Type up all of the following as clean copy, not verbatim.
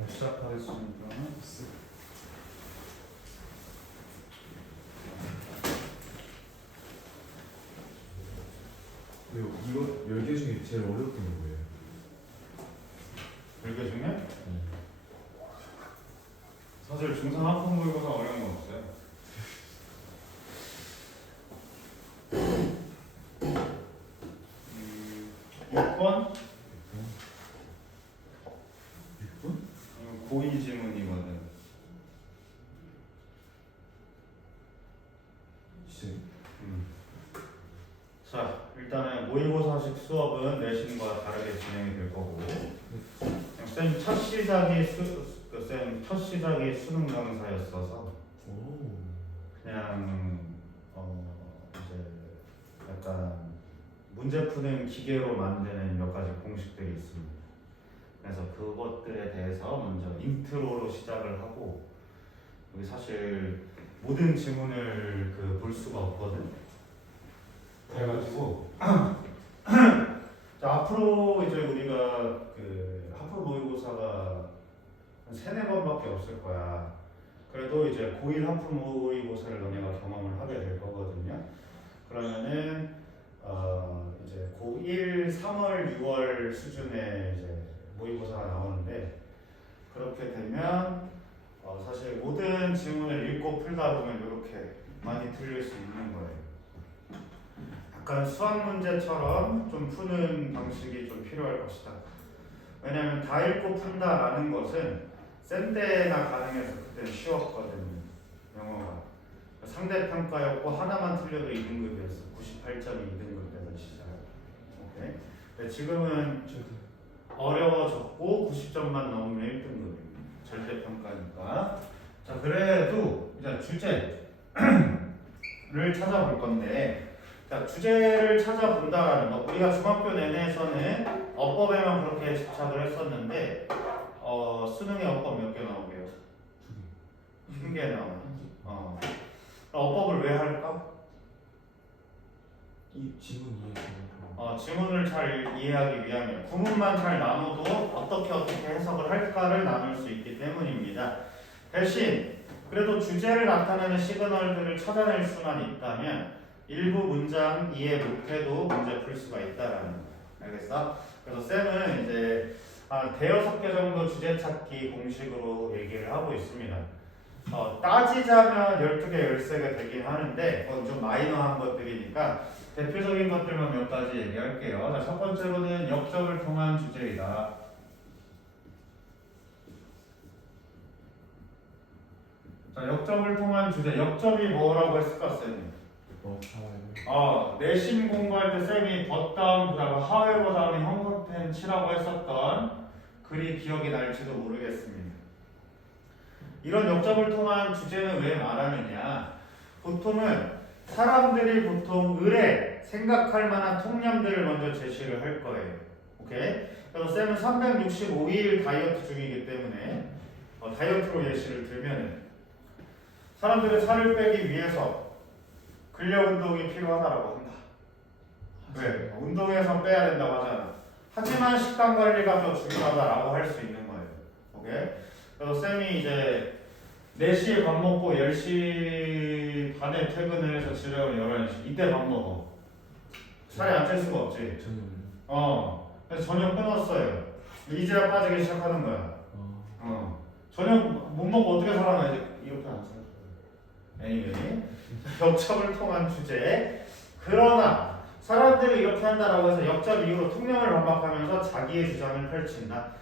시작하겠습니다. 이거 10개 중에 제일 어려웠던 게 뭐예요? 10개 중에? 사실 중상 학원 모의고사 어려운 건 없어요. 음, 6번? 6번? 고의 지문이거든. 진짜? 자, 일단은 모의고사식 수업은 내신과 다르게 진행이 될 거고, 쌤 첫 시작이 첫 시작이 수능 강사였어서 그냥 이제 약간 문제 푸는 기계로 만드는 몇 가지 공식들이 있습니다. 그래서 그것들에 대해서 먼저 인트로로 시작을 하고, 여기 사실 모든 지문을 볼 수가 없거든. 그래가지고 자, 앞으로 이제 우리가 학부 모의고사가 한 3-4번밖에 없을 거야. 그래도 이제 고1 학부 모의고사를 너네가 경험을 하게 될 거거든요. 그러면은 이제 고1 3월, 6월 수준의 이제 모의고사가 나오는데, 그렇게 되면 사실 모든 지문을 읽고 풀다 보면 이렇게 많이 틀릴 수 있는 거예요. 약간 수학 문제처럼 좀 푸는 방식이 좀 필요할 것이다. 왜냐하면 다 읽고 푼다라는 것은 센 데나 가능해서 그때는 쉬웠거든요. 영어가 상대평가였고 하나만 틀려도 2등급이었어. 98점이 2등급에서 시작. 오케이. 근데 지금은 어려워졌고 90점만 넘으면 1등급입니다. 절대평가니까. 자, 그래도 이제 주제를 찾아볼 건데, 자, 주제를 찾아본다라는 거, 우리가 중학교 내내에서는 어법에만 그렇게 집착을 했었는데, 수능에 어법 몇 개 나오게요? 1개 나와요. 어법을 왜 할까? 이 지문 이해 지문을 잘 이해하기 위함이에요. 구문만 잘 나눠도 어떻게 해석을 할까를 나눌 수 있기 때문입니다. 대신 그래도 주제를 나타내는 시그널들을 찾아낼 수만 있다면 일부 문장 이해 못해도 문제 풀 수가 있다라는 거. 알겠어? 그래서 쌤은 이제 대여섯 개 정도 주제 찾기 공식으로 얘기를 하고 있습니다. 따지자면 12개, 13개 되긴 하는데 그건 좀 마이너한 것들이니까 대표적인 것들만 몇 가지 얘기할게요. 자, 첫 번째로는 역접을 통한 주제이다. 자, 역접을 통한 주제. 역접이 뭐라고 했을까, 쌤이? 내신 공부할 때 쌤이 덧다음, 그 다음에 하회보 다음에 형광펜 치라고 했었던 글이 기억이 날지도 모르겠습니다. 이런 역접을 통한 주제는 왜 말하느냐? 보통은 사람들이 보통 의뢰, 생각할 만한 통념들을 먼저 제시를 할 거예요. 오케이? 그래서 쌤은 365일 다이어트 중이기 때문에 다이어트로 예시를 들면은 사람들이 살을 빼기 위해서 근력 운동이 필요하다라고 한다. 왜? 운동해서 빼야 된다고 하잖아. 하지만 식단 관리가 더 중요하다라고 할 수 있는 거예요. 오케이? 그래서 쌤이 이제 4시에 밥 먹고 10시 반에 퇴근을 해서 집에 오면 11시. 이때 밥 먹어. 살이 안 찔 수가 없지. 그래서 저녁 끊었어요. 이제야 빠지기 시작하는 거야. 저녁 못 먹고 어떻게 살아나야지? 이렇게 안 살아. anyway, 역접을 통한 주제. 그러나 사람들이 이렇게 한다라고 해서 역접 이후로 통념을 반박하면서 자기의 주장을 펼친다.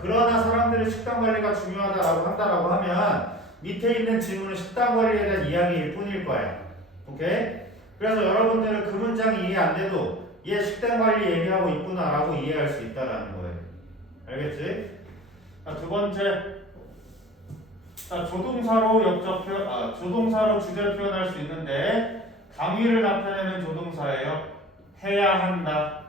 그러나 사람들이 식단 관리가 중요하다라고 한다라고 하면 밑에 있는 질문은 식단 관리에 대한 이야기일 뿐일 거야. 오케이? 그래서 여러분들은 그 문장이 이해 안 돼도 얘 식단 관리 얘기하고 있구나라고 이해할 수 있다라는 거예요. 알겠지? 두 번째, 조동사로 주제 표현할 수 있는데 당위를 나타내는 조동사예요. 해야 한다.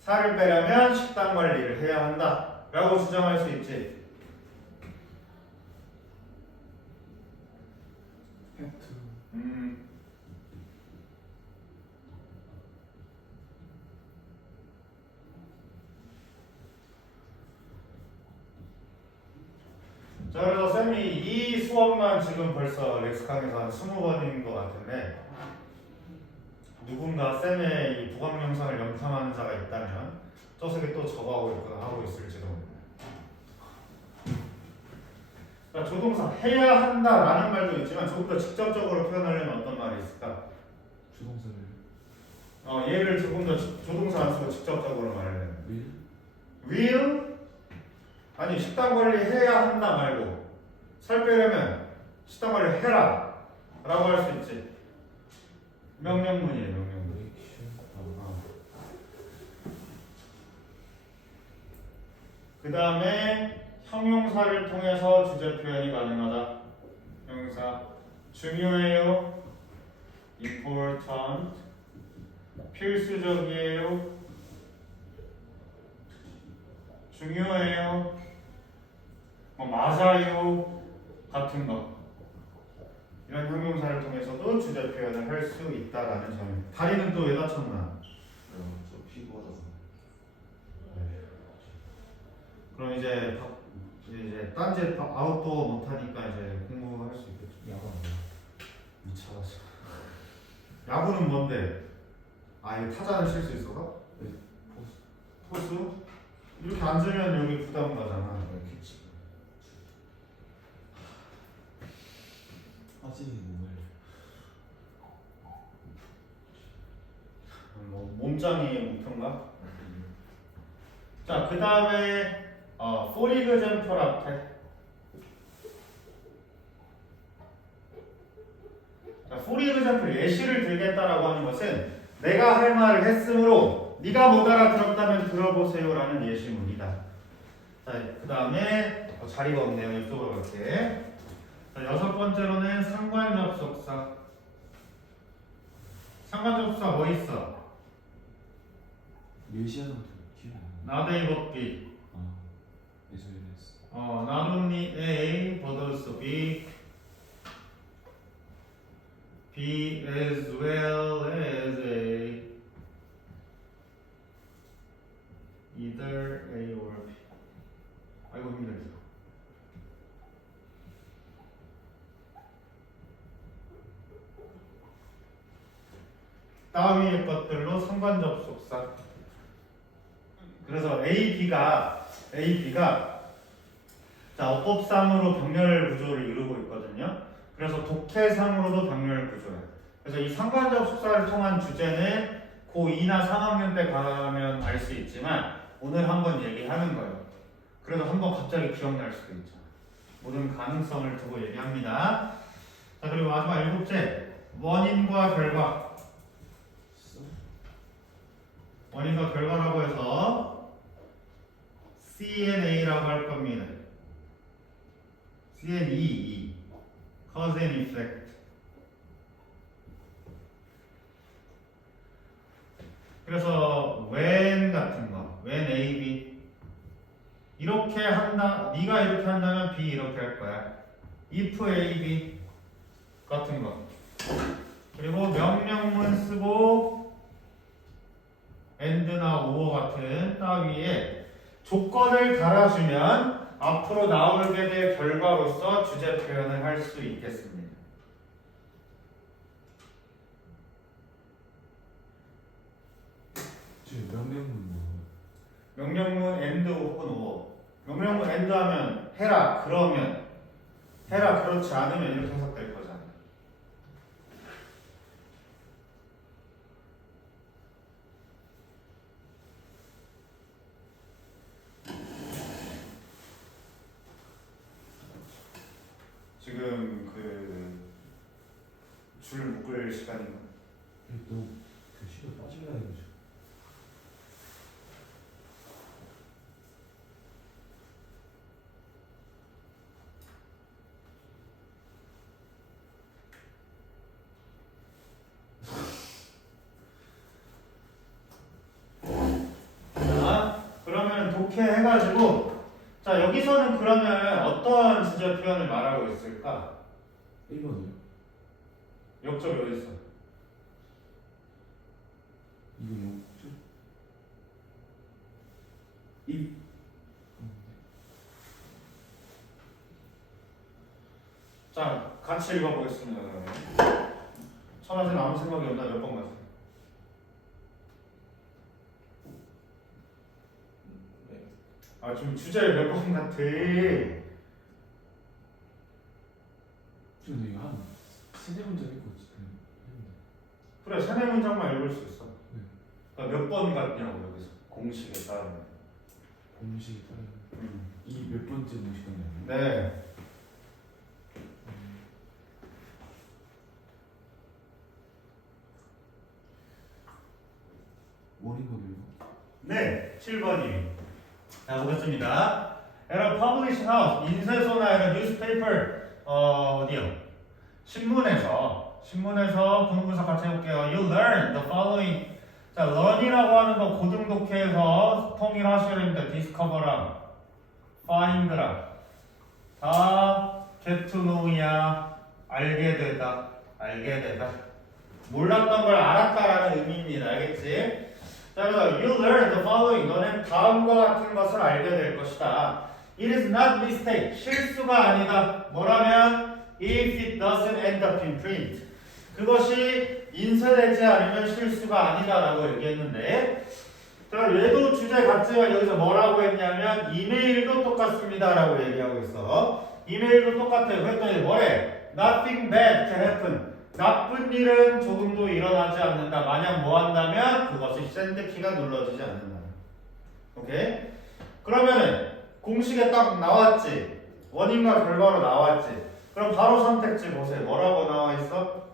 살을 빼려면 식단 관리를 해야 한다 라고 주장할 수 있지. 자, 그래서 쌤이 이 수업만 지금 벌써 렉스강에서 한 20번인 것 같은데 누군가 쌤의 이 부강 영상을 영상하는 자가 있다면 저 속에 또 저거하고 있거나 하고 있을지도 모릅니다. 자, 조동사 해야 한다라는 말도 있지만 조금 더 직접적으로 표현하려면 어떤 말이 있을까? 주동사를 얘를 조금 더 조동사 안 쓰고 직접적으로 말하려면 will will? 아니 식단 관리 해야 한다 말고 살 빼려면 식단 관리 해라 라고 할 수 있지. 명령문이에요. 명령문. make sure 그 다음에 형용사를 통해서 주제 표현이 가능하다. 형용사 중요해요, important, 필수적이에요, 중요해요, 뭐 맞아요 같은 거 이런 형용사를 통해서도 주제 표현을 할 수 있다라는 점입니다. 다리는 또 왜 다쳤나? 저 피부하다가 그럼 이제 딴지 아웃도어 못하니까 이제 공부할 수 있겠죠. 야간 미쳐가지고. 야구는 뭔데? 이거 타자는 칠 수 있어서? 네, 포수? 이렇게 앉으면 여기 부담 가잖아. 그치 하진이 몸을 뭐 몸짱이 목표인가? 자, 그 다음에 for example 앞에 자, for example 예시를 들겠다라고 하는 것은 내가 할 말을 했으므로 네가 못 알아들었다면 들어보세요라는 예시문이다. 자, 그 다음에 자리가 없네요. 이쪽으로 갈게. 자, 여섯 번째로는 상관접속사. 상관접속사 뭐 있어? 예시하는 것도 기억이 안 나. 나대 입었기. 예술이랬어. not only A but also B. B as well as A. Either A or B. 아이고 힘들다. 따위의 것들로 상관접속사. 그래서 A, B가 자, 어법상으로 병렬 구조를 이루고 있거든요. 그래서 독해상으로도 병렬 구조예요. 그래서 이 상관접속사를 통한 주제는 고2나 3학년 때 가면 알 수 있지만 오늘 한번 얘기하는 거예요. 그래도 한번 갑자기 기억날 수도 있죠. 모든 가능성을 두고 얘기합니다. 자, 그리고 마지막 일곱째, 원인과 결과. 원인과 결과라고 해서 CNA라고 할 겁니다. CNE, cause and effect. 그래서 when 같은 거, when A, B 이렇게 한다, 네가 이렇게 한다면 B 이렇게 할 거야. if A, B 같은 거. 그리고 명령문 쓰고 and나 or 같은 따위에 조건을 달아주면 앞으로 나오게 될 결과로서 주제 표현을 할 수 있겠습니다. 지금 명령문 뭐 명령문 and 혹은 or. 명령문 and 하면 해라 그러면 해라 그렇지 않으면 이렇게 해석될 거잖아. 지금 줄 묶을 시간인가? 너 교실에 빠질라 해가지고 자, 그러면 독해해가지고 자 여기서는 그러면 어떤 주제 표현을 말하고 있을까? 1번이요? 역접이 어디 있어? 이거 욕조? 이 자, 같이 읽어보겠습니다. 그러면. 천하진 아무 생각이 없나 몇 번 같아요? 아, 지금 주제를 몇 번 같아. 근데 이거 한 세네 문장 읽고 지금 했는데. 그래, 세네 문장만 읽을 수 있어. 네. 그러니까 몇 번 같냐고 여기서 공식에 따르면. 공식이 따르면 이 몇 번째 공식 같나요? 네. 원인 거들고. 네, 7번이. 자, 보겠습니다. At a publishing house, 인쇄소나 at a newspaper, 어디요? 신문에서 공부사 같이 해볼게요. You learn the following. 자, learn이라고 하는 거 고등독해에서 통일하셔야 됩니다. discover랑 find랑 다 get to know이야. 알게 되다. 몰랐던 걸 알았다라는 의미입니다. 알겠지? 자, 그래서 you learn the following. 너는 다음과 같은 것을 알게 될 것이다. It is not mistake. 실수가 아니다. 뭐라면 if it doesn't end up in print. 그것이 인쇄되지 않으면 실수가 아니다라고 얘기했는데, 자, 얘도 주제 같지만 여기서 뭐라고 했냐면 이메일도 똑같습니다라고 얘기하고 있어. 이메일도 똑같아요. 그랬더니 뭐래? Nothing bad can happen. 나쁜 일은 조금도 일어나지 않는다. 만약 뭐 한다면 그것이 샌드키가 눌러지지 않는다. 오케이? 그러면은 공식에 딱 나왔지. 원인과 결과로 나왔지. 그럼 바로 선택지 보세요. 뭐라고 나와 있어?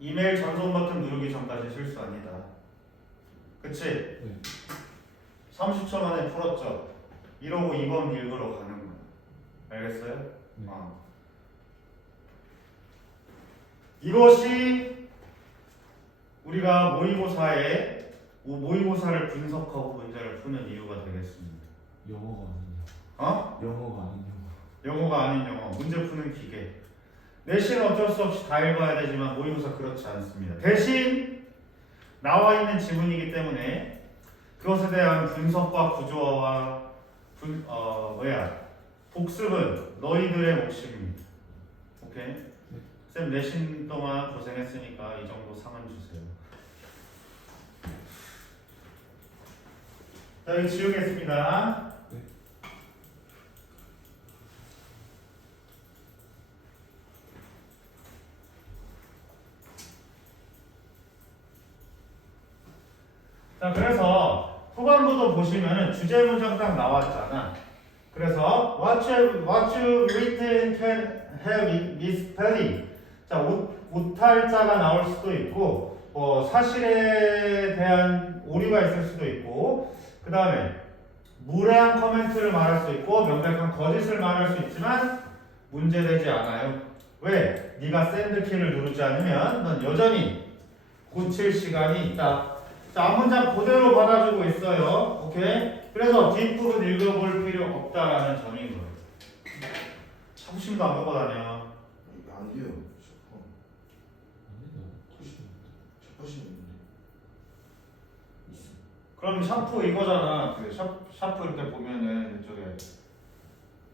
이메일 전송 버튼 누르기 전까지 실수 아니다. 그치? 네. 30초 만에 풀었죠. 이러고 2번 읽으러 가는 거야. 알겠어요? 네. 이것이 우리가 모의고사를 분석하고 문제를 푸는 이유가 되겠습니다. 영어가 아닌 어? 영어가 아닌 영어가 아닌 영어. 문제 푸는 기계. 내신 어쩔 수 없이 다 읽어야 되지만 모의고사 그렇지 않습니다. 대신 나와 있는 지문이기 때문에 그것에 대한 분석과 구조화와 복습은 너희들의 몫입니다. 오케이? 쌤 내신 동안 고생했으니까 이 정도 상은 주세요. 자, 여기 지우겠습니다. 네. 자, 그래서 후반부도 보시면은 주제 문장 딱 나왔잖아. 그래서 what you written can have misspelling. 자, 오탈자가 나올 수도 있고, 사실에 대한 오류가 있을 수도 있고, 그 다음에 무례한 커멘트를 말할 수 있고, 명백한 거짓을 말할 수 있지만 문제되지 않아요. 왜? 네가 샌드키를 누르지 않으면 넌 여전히 고칠 시간이 있다. 자, 앞문장 그대로 받아주고 있어요. 오케이? 그래서 뒷부분 읽어볼 필요 없다라는 점인 거예요. 자부심도 안 갖고 다녀. 아니에요. 아니다. 첫 있는데. 있어. 그럼 샤프 이거잖아. 그 샤프 이렇게 보면은 이쪽에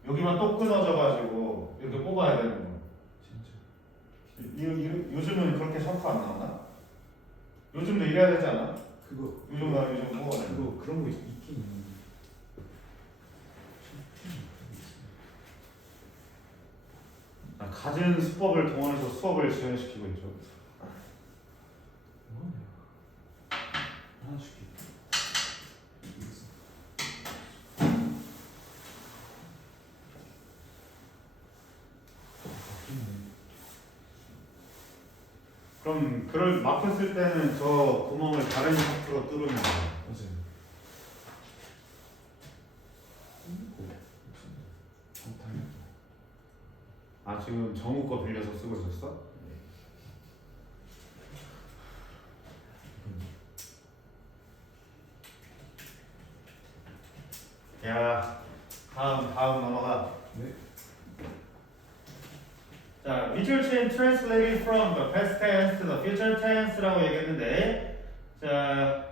여기만 똑 끊어져가지고 이렇게 뽑아야 되는 거. 진짜. 요즘은 그렇게 샤프 안 나오나? 요즘도 이래야 되지 않아? 요즘 뽑아야 되는 거. 그런 거 있긴 있는데. 가진 수법을 동원해서 수업을 지연시키고 있죠. 뭐하냐? 하나 줄게. 그럼 글을 막혔을 때는 저 구멍을 다른 샤프로 뚫으면 돼요. 맞아요. 아, 지금 정우 거 빌려서 쓰고 있었어? 야, 다음 넘어가. 네. 자, visual change translated from the past tense to the future tense라고 얘기했는데, 자,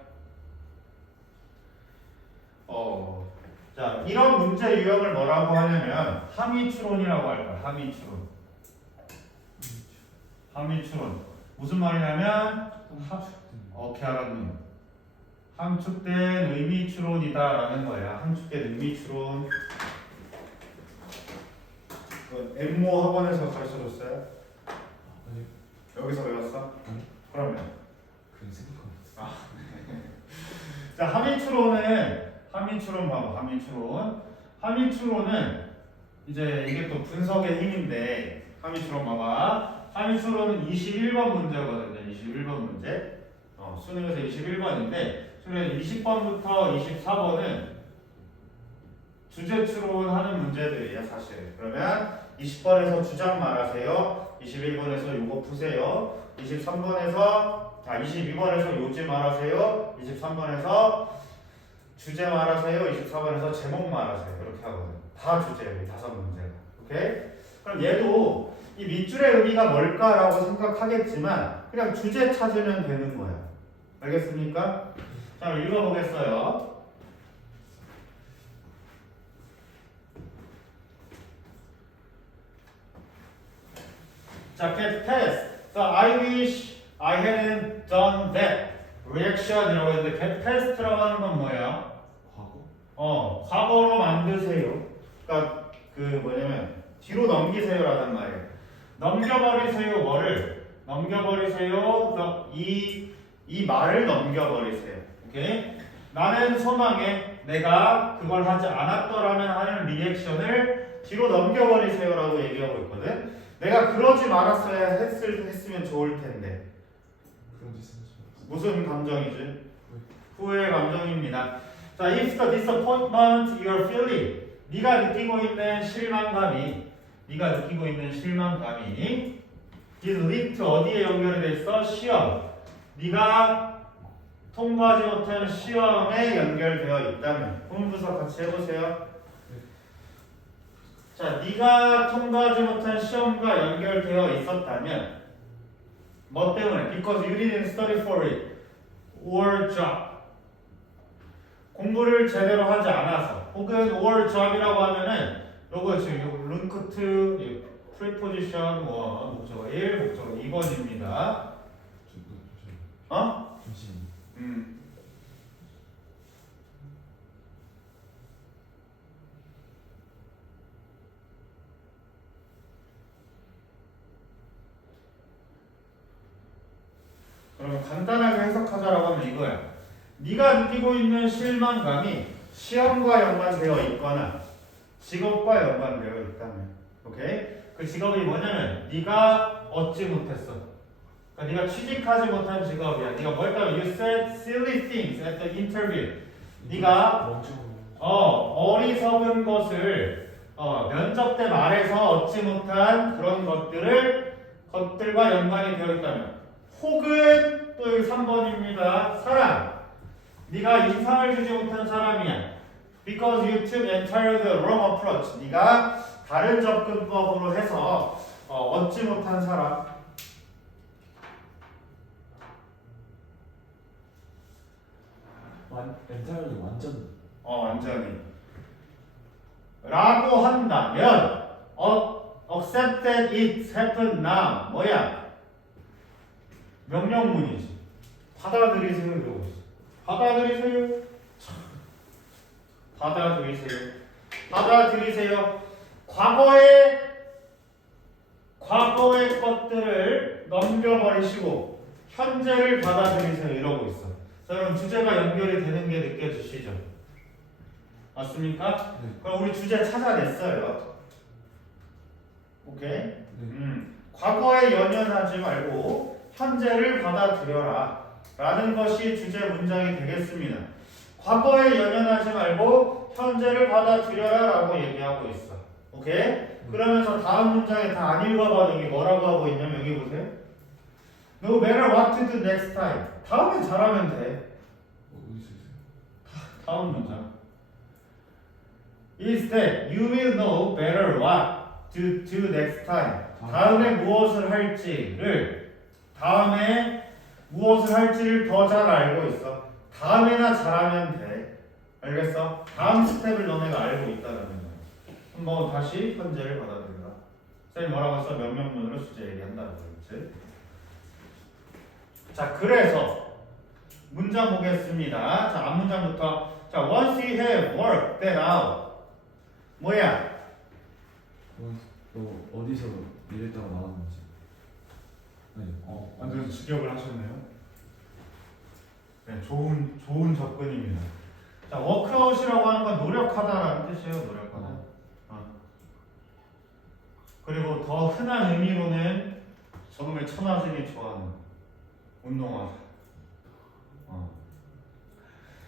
이런 문제 유형을 뭐라고 하냐면 함의추론이라고 할 거야. 함의추론. 함유추론. 무슨 말이냐면 오케이 알았네. 함축된 의미추론이다라는 거야. 함축된 의미추론. 엠모 학원에서 가르쳐줬어요? 아니 여기서 외웠어? 아니 그러면 그냥 생각하고 자 함유추론 봐봐. 함유추론은 이제 이게 또 분석의 힘인데 함유추론 봐봐. 함유추론은 21번 문제거든요. 21번 문제. 수능에서 21번인데 수능 20번부터 24번은 주제추론 하는 문제들이에요, 사실. 그러면 20번에서 주장 말하세요. 21번에서 요거 푸세요. 22번에서 요지 말하세요. 23번에서 주제 말하세요. 24번에서 제목 말하세요. 이렇게 하거든. 다 주제예요, 이 5문제가. 오케이? 그럼 얘도 이 밑줄의 의미가 뭘까라고 생각하겠지만 그냥 주제 찾으면 되는 거야. 알겠습니까? 자, 읽어보겠어요. 자, get past. So I wish I hadn't done that. reaction이라고 했는데 get past라고 하는 건 뭐예요? 과거? 과거로 만드세요. 그러니까 그 뭐냐면 뒤로 넘기세요라는 말이에요. 넘겨버리세요. 뭐를? 넘겨버리세요. 이 말을 넘겨버리세요. 오케이? 나는 소망에 내가 그걸 하지 않았더라면 하는 리액션을 뒤로 넘겨버리세요라고 얘기하고 있거든. 내가 그러지 말았어야 했으면 좋을 텐데. 그런 짓은 하지 말았어. 무슨 감정이지? 후회의 감정입니다. 자, if the disappointment you're feeling, 네가 느끼고 있는 실망감이 is linked to 어디에 연결이 돼 있어? 시험. 네가 통과하지 못한 시험에 연결되어 있다면 본분석 같이 해보세요. 자, 네가 통과하지 못한 시험과 연결되어 있었다면 뭐 때문에? Because you didn't study for it or job. 공부를 제대로 하지 않아서 혹은 or job이라고 하면은 요거 지금 링크트 preposition 1 목적어 1 목적어 2번입니다. 잠시만요. 그러면 간단하게 해석하자라고 하면 이거야. 네가 느끼고 있는 실망감이 시험과 연관되어 있거나 직업과 연관되어 있다면, 오케이? 그 직업이 뭐냐면 네가 얻지 못했어. 그러니까 네가 취직하지 못한 직업이야. 네가 뭘까요? You said silly things at the interview. 네가 어리석은 것을 면접 때 말해서 얻지 못한 그런 것들과 연관이 되어 있다면, 혹은 또 여기 3번입니다. 사람. 네가 인상을 주지 못한 사람이야. Because you took entirely the wrong approach. 네가 다른 접근법으로 해서 얻지 못한 사람. 엔타이어리 완전 완전히. 라고 한다면 accept that it happened now. 뭐야? 명령문이지. 받아들이세요. 이러고 있어. 받아들이세요. 과거의 것들을 넘겨버리시고 현재를 받아들이세요. 이러고 있어. 자, 그럼 주제가 연결이 되는 게 느껴지시죠? 맞습니까? 네. 그럼 우리 주제 찾아냈어요. 오케이? 네. 과거에 연연하지 말고 현재를 받아들여라 라는 것이 주제 문장이 되겠습니다. 과거에 연연하지 말고 현재를 받아들여라 라고 얘기하고 있어. 오케이? 그러면서 다음 문장에 다 안 읽어봐도 여기 뭐라고 하고 있냐면 여기 보세요. No matter what to do next time. 다음에 잘하면 돼. 어디 있어요? 다음 문장. Instead, you will know better what to do next time. 다음에 무엇을 할지를 더 잘 알고 있어. 다음에나 잘하면 돼. 알겠어? 다음 스텝을 너네가 알고 있다는 거야. 한번 다시 현재를 받아들여라. 쌤이 뭐라고 했어? 명령문으로 주제 얘기한다고 그랬지. 자, 그래서 문장 보겠습니다. 자, 앞문장부터. 자, once you have worked that out. 뭐야? 너 어디서 일했다고 나왔는지. 아니, 완전 직역을 하셨네요. 네, 좋은 접근입니다. 자, 워크아웃이라고 하는 건 노력하다라는 뜻이에요. 노력하다. 그리고 더 흔한 의미로는 저놈의 천하생이 좋아하는 운동하다.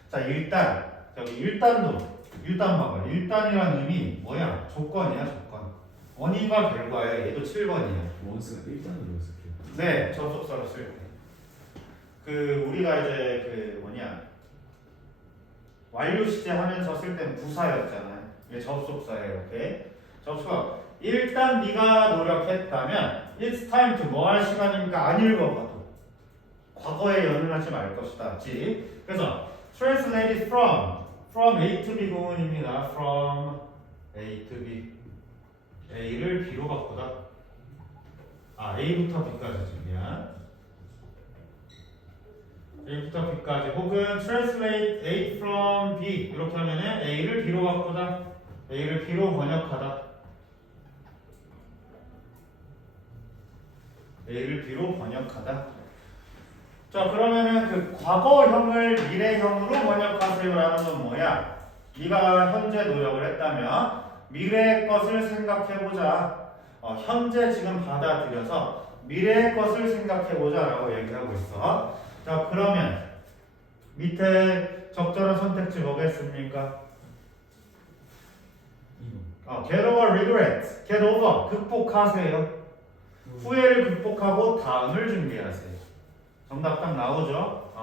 자, 일단 여기 일단 봐봐. 일단이라는 의미 뭐야? 조건이야, 조건. 원인과 결과야. 얘도 7번이야. 원스가 1단으로 했을게요. 네, 접속사로 쓸 때. 그 우리가 이제 그 뭐냐 완료 시제 하면서 쓸 때는 부사였잖아요. 이게 접속사예요. 이렇게 접속사. 일단 네가 노력했다면 it's time to 뭐 할 시간입니까? 안 읽어봐도 과거에 연연하지 말 것이다. 지. 그래서 translated from A to B 구문입니다. from A to B. A를 B로 바꾸다. A부터 B까지지. 미안. A부터 B까지 혹은 translate A from B 이렇게 하면은 A를 B로 바꾸다. A를 B로 번역하다. A를 B로 번역하다. 자, 그러면은 그 과거형을 미래형으로 번역하세요라는 건 뭐야? 네가 현재 노력을 했다면 미래의 것을 생각해보자. 현재 지금 받아들여서 미래의 것을 생각해보자라고 얘기하고 있어. 자, 그러면 밑에 적절한 선택지 뭐겠습니까? Get over regret. Get over. 극복하세요. 후회를 극복하고 다음을 준비하세요. 정답 딱 나오죠?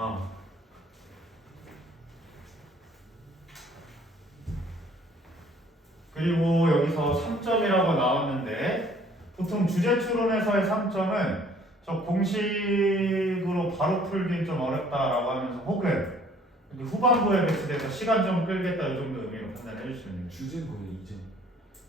그리고 여기서 3점이라고 나왔는데 보통 주제 추론에서의 3점은 저 공식으로 바로 풀기 좀 어렵다라고 하면서 혹은 후반부에 배치돼서 시간 좀 끌겠다 이 정도 의미로 판단해 주시면 돼요. 주제는 거의 2점.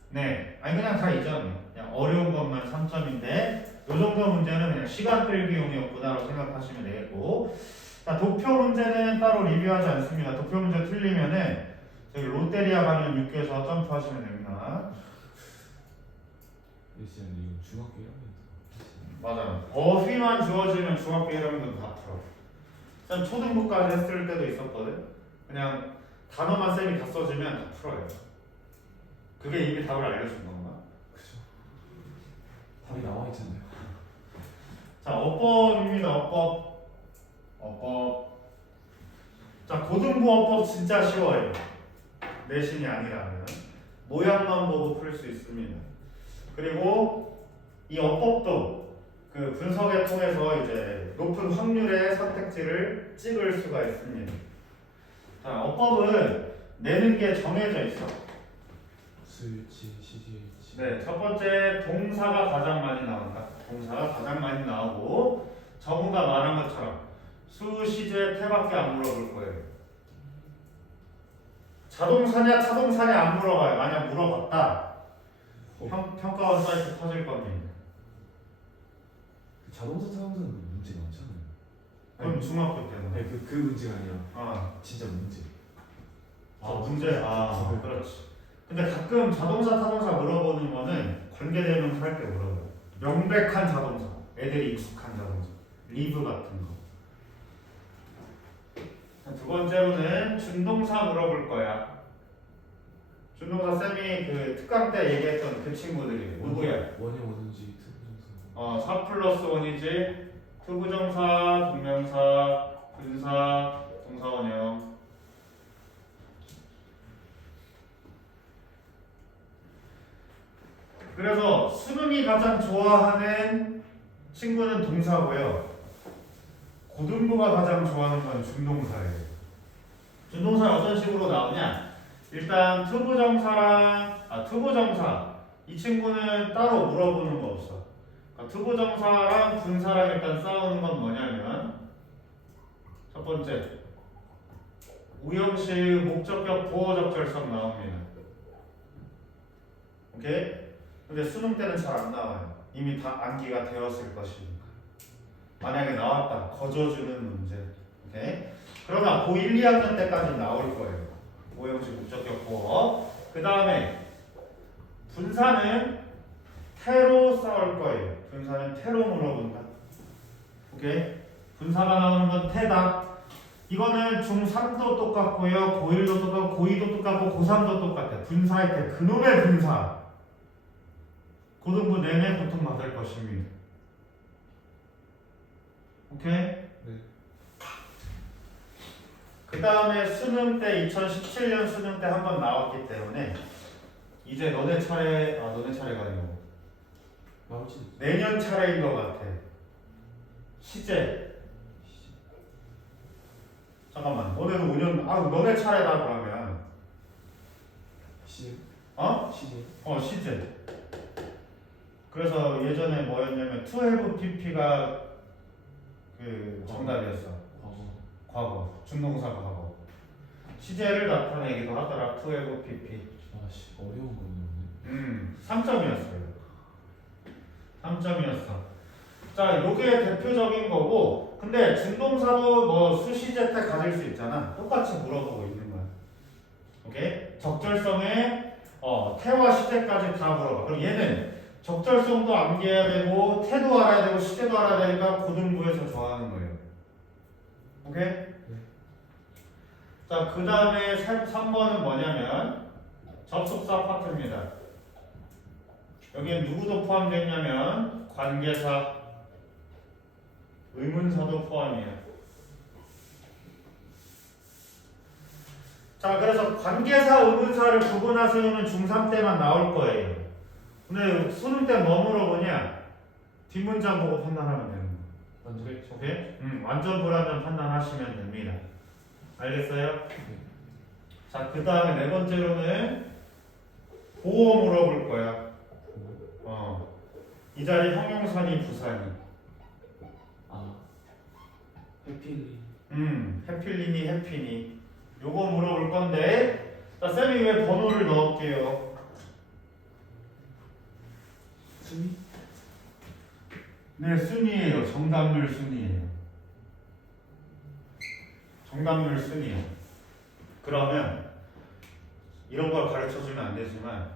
네, 아니 그냥 다 2점이에요. 그냥 어려운 것만 3점인데 이 정도 문제는 그냥 시간 끌기용이었구나라고 생각하시면 되겠고, 자, 도표 문제는 따로 리뷰하지 않습니다. 도표 문제 틀리면은 저기 롯데리아 가는 육교에서 점프하시면 됩니다. 진짜 이거 중학교 1학년 맞아요. 어휘만 주어지면 중학교 1학년도 다 풀어. 쌤 초등부까지 했을 때도 있었거든. 그냥 단어만 쌤이 다 써주면 다 풀어요. 그게 이미 답을 알려준 건가? 그죠. 답이 나와 있잖아요. 자, 어법입니다. 어법. 자, 고등부 어법 진짜 쉬워요. 내신이 아니라면 모양만 보고 풀 수 있습니다. 그리고 이 어법도 그 분석을 통해서 이제 높은 확률의 선택지를 찍을 수가 있습니다. 자, 어법은 내는 게 정해져 있어. 수일치, 시제일치. 네, 첫 번째 동사가 가장 많이 나온다. 동사가 가장 많이 나오고 정우가 말한 것처럼 수, 시제, 태밖에 안 물어볼 거예요. 자동사냐 타동사냐 안 물어봐요. 만약 물어봤다 평가원 사이트 터질 겁니다. 자동차 타동사는 문제 많잖아요. 그건 중학교 때문에. 아니 그 문제가 아니라 진짜 문제. 문제. 그렇지. 근데 가끔 자동사 타동사 물어보는 거는 관계대명사 할 때 물어봐요. 명백한 자동사, 애들이 익숙한 자동사, 리브 같은 거. 두 번째로는 준동사 물어볼 거야. 준동사 쌤이 그 특강 때 얘기했던 그 친구들이 누구야? 원이 뭐든지 투부정사. 4 플러스 1이지. 투부정사, 동명사, 분사, 동사원형. 그래서 수능이 가장 좋아하는 친구는 동사고요. 고등부가 가장 좋아하는 건 준동사예요. 준동사는 어떤 식으로 나오냐? 일단 투부정사 이 친구는 따로 물어보는 거 없어. 그러니까 투부정사랑 분사랑 일단 싸우는 건 뭐냐면 첫 번째 우형식 목적격 보호적절성 나옵니다. 오케이? 근데 수능 때는 잘 안 나와요. 이미 다 암기가 되었을 것이니까. 만약에 나왔다, 거저주는 문제. 오케이? 그러나 고1, 2학년 때까지 나올 거예요. 오형식 목적격 보어. 그 다음에 분사는 태로 싸울 거예요. 분사는 태로 물어본다. 오케이? 분사가 나오는 건 태다. 이거는 중3도 똑같고요. 고1도 똑같고 고2도 똑같고 고3도 똑같아. 분사할 때 그놈의 분사. 고등부 내내 고통받을 것입니다. 오케이? 그 다음에 수능 때 2017년 수능 때 한번 나왔기 때문에 이제 너네 차례, 너네 차례가 아니고 나오지. 내년 차례인 것 같아. 시제. 잠깐만, 너네는 5년, 너네 차례다 그러면. 시. 어? 시제. 시제. 그래서 예전에 뭐였냐면 2have pp가 그 정답이었어. 과거. 중동사 과거. 시제를 나타내기도 하더라. 2have pp. 아씨 어려운 거네. 3점이었어요. 3점이었어. 자, 요게 대표적인 거고, 근데 중동사도 뭐 수시제 때 가질 수 있잖아. 똑같이 물어보고 있는 거야. 오케이? 적절성에 태와 시제까지 다 물어봐. 그럼 얘는 적절성도 암기해야 되고, 태도 알아야 되고, 시제도 알아야 되니까 고등부에서 좋아하는 거예요. 오케이? 자, 그 다음에 3번은 뭐냐면 접속사 파트입니다. 여기에 누구도 포함되어 있냐면 관계사, 의문사도 포함이에요. 자, 그래서 관계사, 의문사를 구분하세요는 중3 때만 나올 거예요. 근데 수능 때 뭐 물어보냐? 뒷문장 보고 판단하면 되는 거. 완전. 오케이? 완전 불완전 판단하시면 됩니다. 알겠어요? 자, 그 다음에 네 번째로는 보호 물어볼 거야. 이 자리 형용사니 부사니. 해피리. 해필리니 해피니. 요거 물어볼 건데, 자, 쌤이 왜 번호를 넣을게요. 순위? 네, 순이에요. 정답률 순이에요. 정답률 순이에요. 그러면 이런 걸 가르쳐주면 안 되지만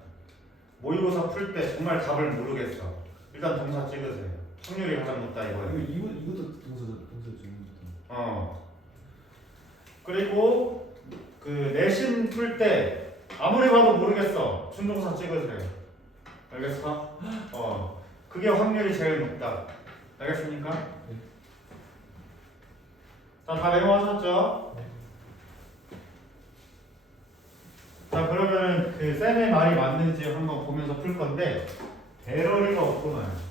모의고사 풀 때 정말 답을 모르겠어. 일단 동사 찍으세요. 확률이 가장 높다 이거예요. 이것도 동사 중요부터. 그리고 그 내신 풀 때 아무리 봐도 모르겠어. 준동사 찍으세요. 알겠어? 그게 확률이 제일 높다. 알겠습니까? 네. 자, 다 메모하셨죠? 자, 그러면 그 쌤의 말이 맞는지 한번 보면서 풀 건데 에러리가 없구만.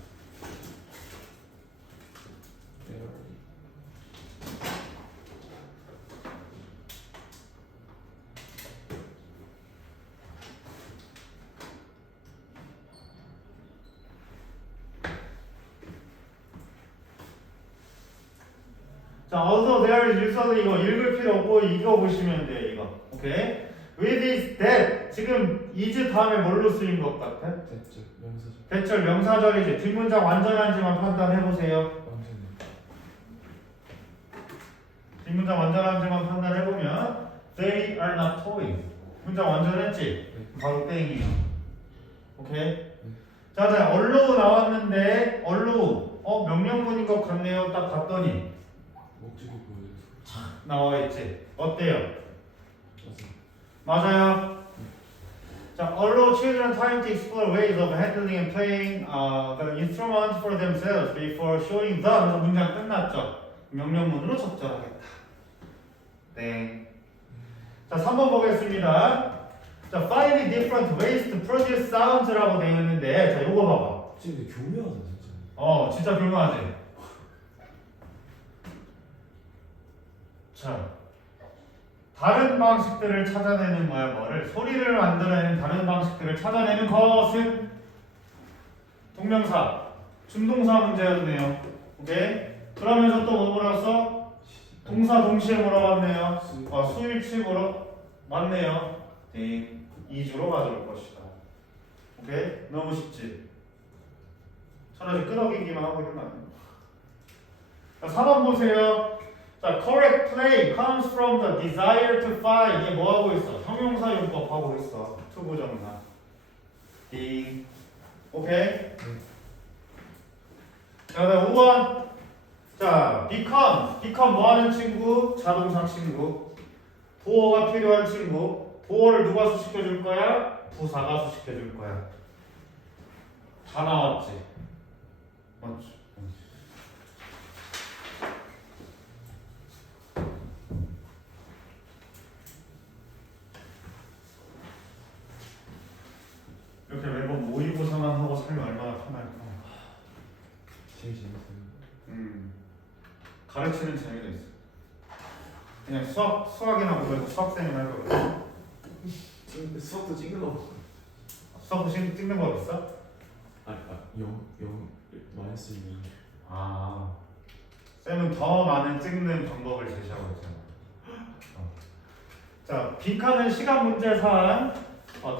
자, also there is 일서는 이거 읽을 필요 없고 이거 보시면 돼. 이거. 오케이? With is that. 지금 is 다음에 뭘로 쓰인 것 같아? 대절 명사절. 대절 명사절이지. 뒷문장 완전한지만 판단해 보세요. 완전. 뒷문장 완전한지만 판단해 보면 they are not toys. 문장 완전했지? 네. 바로 땡이에요. 오케이? 자, allow 나왔는데 allow 명령문인 것 같네요. 딱 봤더니 목적이 보여서. 나와 있지. 어때요? 맞아. 맞아요. 자, allow children time to explore ways of handling and playing the instruments for themselves before showing them. 그래서 문장 끝났죠. 명령문으로 적절하겠다. 네. 자, 3번 보겠습니다. 자, find different ways to produce sounds라고 되어 있는데, 자, 요거 봐봐. 진짜 근데 교묘하다 진짜. 진짜 교묘하지. 자, 다른 방식들을 찾아내는 거야. 뭐를? 소리를 만들어내는 다른 방식들을 찾아내는 것은 동명사, 준동사 문제였네요. 오케이? 그러면서 또 뭐 물었어? 동사 동시에 물어봤네요. 수일치 물어 맞네요. 네, 2주로 가져올 것이다. 오케이? 너무 쉽지? 천하지 끄덕이기만 하고 있는 거 아니에요? 자, 4번 보세요. 자, correct play comes from the desire to find. 이게 뭐 하고 있어? 형용사 용법 하고 있어. 투부정사. 띵. 오케이? 자, 그다음 5번. 자, become 뭐 하는 친구? 자동사 친구. 보어가 필요한 친구. 보어를 누가 수식해 줄 거야? 부사가 수식해 줄 거야. 다 나왔지. 맞지? 이렇게 매번 모의고사만 하고 살면 얼마나 편할까? 제일 재밌어요. 가르치는 재미도 있어. 그냥 수학이나 공부해서 수학생이 할 거거든. 수업도 찍는 거. 수학 찍는 법 있어? 영 마이너스 2. 아, 쌤은 더 많은 찍는 방법을 제시하고 있잖아. 자, 빈칸은 시간 문제 사안.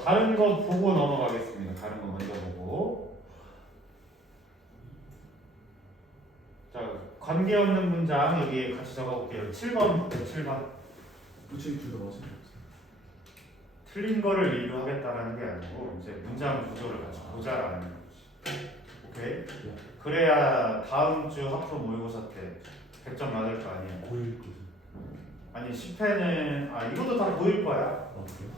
다른 거 보고 넘어가겠습니다. 다른 거 먼저 보고. 자, 관계없는 문장 여기 같이 적어볼게요. 7번, 7번. 부처님 둘다 맞아요. 틀린 거를 리뷰하겠다라는 게 아니고 이제 문장 구조를 같이 보자라는 거지. 오케이? 그래야 다음 주 학부 모의고사 때 100점 맞을 거 아니야. 고일 거죠. 아니 10회는 이것도 다 보일 거야.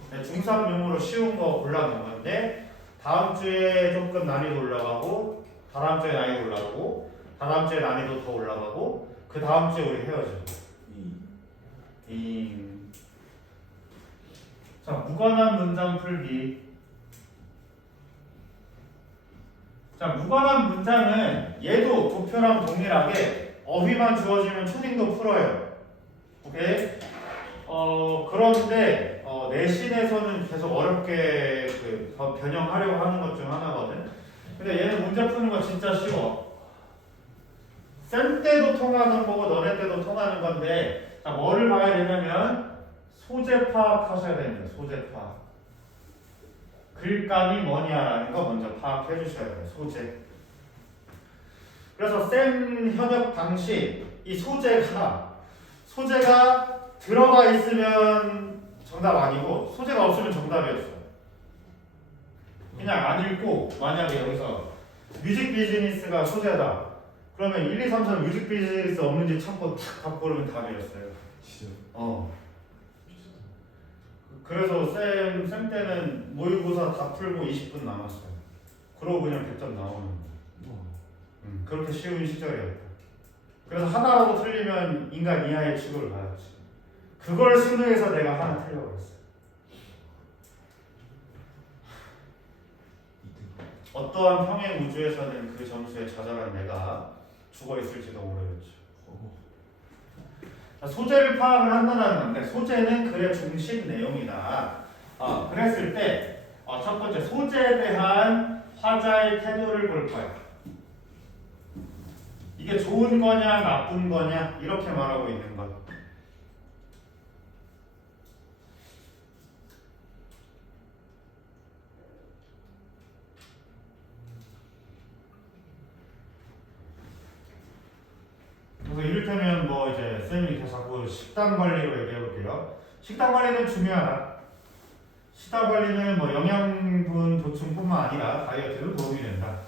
그래요? 중3용으로 쉬운 거 골라놓은 건데 다음 주에 조금 난이도 올라가고 다다음 주에 난이도 올라가고 다다음 주에 난이도 더 올라가고 그 다음 주에 우리 헤어지고. 자, 무관한 문장 풀기. 자, 무관한 문장은 얘도 도표랑 동일하게 어휘만 주어지면 초딩도 풀어요. 오케이? 그런데 내신에서는 계속 어렵게 변형하려고 하는 것 중 하나거든. 근데 얘는 문제 푸는 거 진짜 쉬워. 쌤 때도 통하는 거고 너네 때도 통하는 건데 자, 뭐를 봐야 되냐면 소재 파악하셔야 됩니다. 소재 파악. 글감이 뭐냐라는 거 먼저 파악해 주셔야 돼요. 그래서 쌤 현역 당시 이 소재가 들어가 있으면 정답 아니고 소재가 없으면 정답이었어요. 그냥 안 읽고 만약에 여기서 뮤직 비즈니스가 소재다. 그러면 1, 2, 3, 4 뮤직 비즈니스 없는지 찾고 탁 갖고 오면 답이었어요. 진짜. 그래서 쌤 때는 모의고사 다 풀고 20분 남았어요. 그러고 그냥 100점 나오는 거예요. 그렇게 쉬운 시절이었다. 그래서 하나라도 틀리면 인간 이하의 취급을 받았지. 그걸 수능에서 내가 하나 틀려버렸어요. 어떠한 평행 우주에서는 그 점수에 좌절한 내가 죽어있을지도 모르겠죠. 소재를 파악을 한다는 건데 소재는 글의 중심 내용이다. 그랬을 때 첫 번째 소재에 대한 화자의 태도를 볼 거야. 이게 좋은 거냐 나쁜 거냐 이렇게 말하고 있는 것. 그래서 이를테면 뭐 이제 쌤이 자꾸 식단 관리로 얘기해 볼게요. 식단 관리는 중요하다. 식단 관리는 뭐 영양분 보충뿐만 아니라 다이어트도 도움이 된다.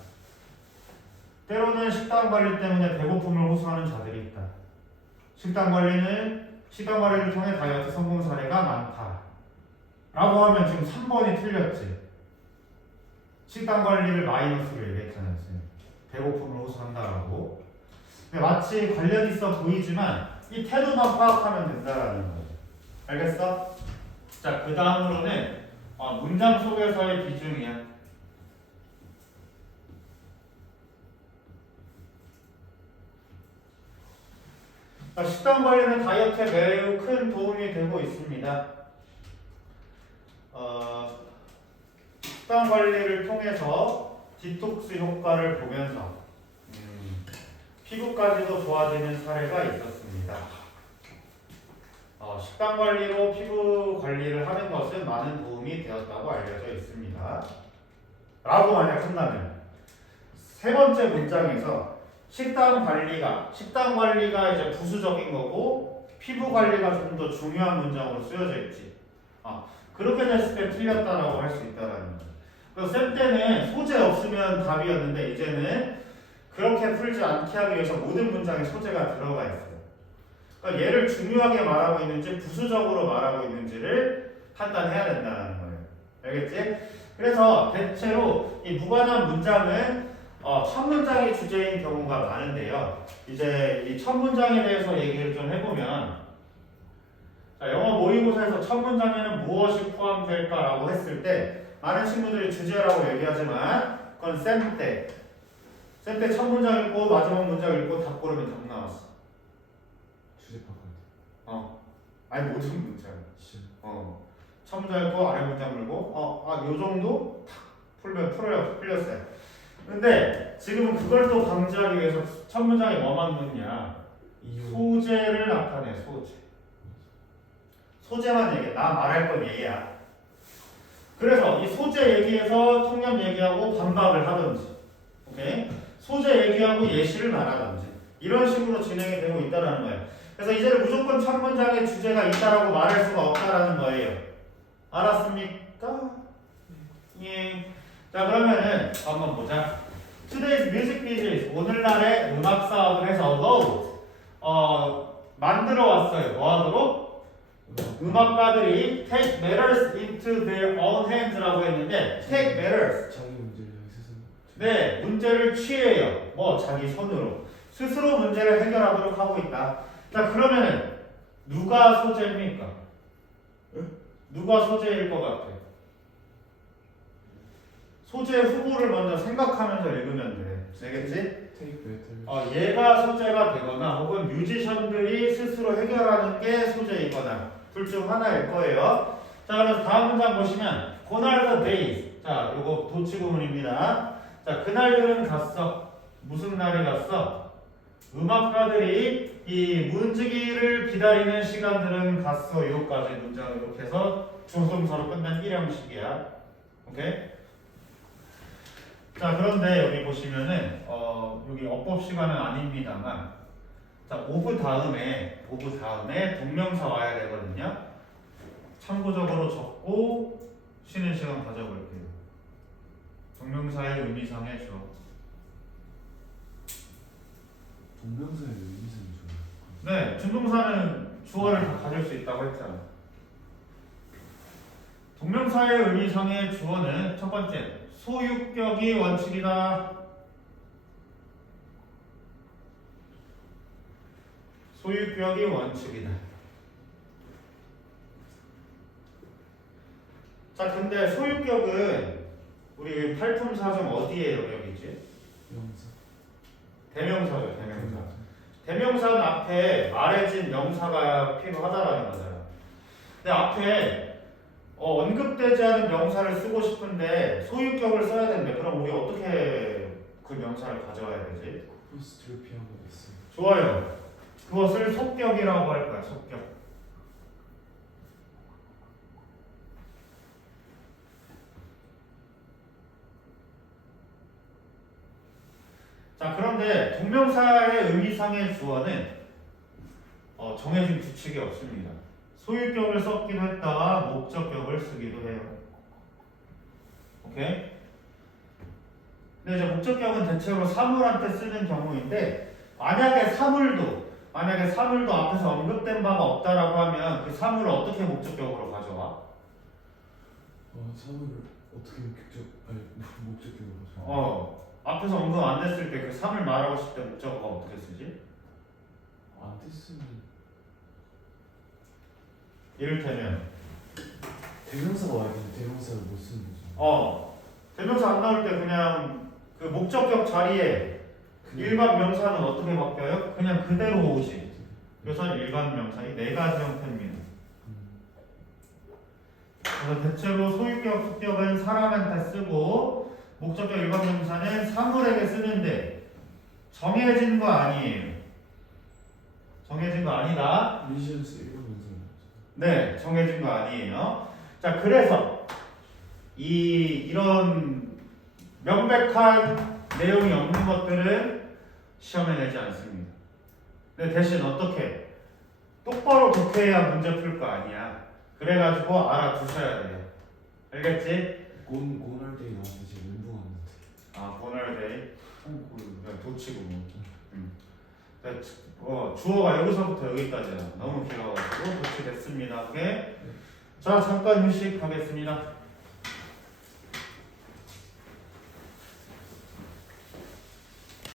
때로는 식단 관리 때문에 배고픔을 호소하는 자들이 있다. 식단 관리를 통해 다이어트 성공 사례가 많다. 라고 하면 지금 3번이 틀렸지. 식단 관리를 마이너스로 얘기했잖아요. 배고픔을 호소한다라고. 마치 관련 있어 보이지만 이 태도만 파악하면 된다라는 거예요. 알겠어? 자, 그 다음으로는 문장 속에서의 비중이야. 식단 관리는 다이어트에 매우 큰 도움이 되고 있습니다. 식단 관리를 통해서 디톡스 효과를 보면서 피부까지도 좋아지는 사례가 있었습니다. 식단 관리로 피부 관리를 하는 것은 많은 도움이 되었다고 알려져 있습니다. 라고 만약 한다면 세 번째 문장에서 식단 관리가 이제 부수적인 거고 피부 관리가 좀 더 중요한 문장으로 쓰여져 있지. 그렇게 됐을 때 틀렸다라고 할 수 있다라는 거예요. 그래서 쌤 때는 소재 없으면 답이었는데 이제는 그렇게 풀지 않게 하기 위해서 모든 문장에 소재가 들어가 있어요. 그러니까 얘를 중요하게 말하고 있는지 부수적으로 말하고 있는지를 판단해야 된다는 거예요. 알겠지? 그래서 대체로 이 무관한 문장은 첫 문장이 주제인 경우가 많은데요. 이제 이 첫 문장에 대해서 얘기를 좀 해보면, 자, 영어 모의고사에서 첫 문장에는 무엇이 포함될까라고 했을 때 많은 친구들이 주제라고 얘기하지만 그건 쌤 때 첫 문장 읽고 마지막 문장 읽고 답 고르면 답 나왔어. 주제 바꿔야 돼. 아니 모든 문장. 진짜. 첫 문장 읽고 아래 문장 읽고 요 정도 탁 풀면 풀렸어요. 근데 지금은 그걸 또 강조하기 위해서 첫 문장에 뭐만 넣냐? 이유. 소재를 나타내. 소재만 얘기해. 나 말할 건 얘야. 그래서 이 소재 얘기해서 통념 얘기하고 반박을 하든지, 오케이? 소재 얘기하고 예시를 말하든지 이런 식으로 진행이 되고 있다는 거예요. 그래서 이제는 무조건 첫 문장에 주제가 있다라고 말할 수가 없다라는 거예요. 알았습니까? 예. 자, 그러면은 한번 보자. Today's music business. 오늘날의 음악 사업을 해서 load 만들어 왔어요. 뭐 하도록? 음악가들이 take matters into their own hands라고 했는데 take matters. 자기 문제를 여기 스스로. 네, 문제를 취해요. 뭐 자기 손으로 스스로 문제를 해결하도록 하고 있다. 자, 그러면은 누가 소재입니까? 누가 소재일 것 같아? 소재 후보를 먼저 생각하면서 읽으면 돼. 되겠지? Take better. 얘가 소재가 되거나 혹은 뮤지션들이 스스로 해결하는 게 소재이거나 둘 중 하나일 거예요. 자, 그래서 다음 문장 보시면 Gone are the days. 자, 요거 도치구문입니다. 자, 그날들은 갔어. 무슨 날이 갔어? 음악가들이 이 문지기를 기다리는 시간들은 갔어. 요까지 문장을 이렇게 해서 조동사로 끝난 일형식이야. 오케이? 자, 그런데 여기 보시면은 여기 어법 시간은 아닙니다만, 자, 오브 다음에 동명사 와야 되거든요. 참고적으로 적고 쉬는 시간 가져볼게요. 동명사의 의미상의 주어. 동명사의 의미상이 좋아요. 네, 준동사는 주어를 다 가질 수 있다고 했잖아. 동명사의 의미상의 주어는 첫 번째, 소유격이 원칙이다. 소유격이 원칙이다. 자, 근데 소유격은 우리 팔품사중 어디에 영역이지? 명사. 대명사죠, 대명사는 앞에 말해진 명사가 필요하다라는 거잖아. 근데 앞에 언급되지 않은 명사를 쓰고 싶은데 소유격을 써야 되는데 그럼 우리 어떻게 그 명사를 가져와야 되지? 코스트를 피한 거 있어요. 좋아요. 그것을 속격이라고 할 거야. 속격. 자, 그런데 동명사의 의미상의 주어는 정해진 규칙이 없습니다. 소유격을 썼기도 했다가 목적격을 쓰기도 해요. 오케이? 근데 이제 목적격은 대체로 사물한테 쓰는 경우인데 만약에 사물도 앞에서 언급된 바가 없다라고 하면 그 사물을 어떻게 목적격으로 가져와? 사물을 어떻게 목적격으로 가져? 앞에서 언급 안 됐을 때 그 사물 말하고 싶을 때 목적어가 어떻게 쓰지? 안 됐으면 이를테면 대명사가 와야 되는데 대명사를 못 쓰는 거죠. 대명사 안 나올 때 그냥 그 목적격 자리에 일반 명사는 어떻게 바뀌어요? 그냥 그대로 오지. 그래서 일반 명사의 네 가지 형태입니다. 그래서 대체로 소유격, 속격은 사람한테 쓰고 목적격 일반 명사는 사물에게 쓰는데 정해진 거 아니에요. 정해진 거 아니다. 미션스 이런 문제는 네, 정해진 거 아니에요. 자, 그래서 이런 명백한 내용이 없는 것들은 시험에 내지 않습니다. 근데 대신 어떻게? 똑바로 독해야 문제 풀 거 아니야. 그래가지고 알아두셔야 돼요. 알겠지? 고널데이 나왔는데 지금 멘붕 왔는데. 아, 보널데이. 그냥 도치고 뭐. 주어가 여기서부터 여기까지야. 너무 길어가지고 도치 됐습니다. 오케이? 자, 잠깐 휴식하겠습니다.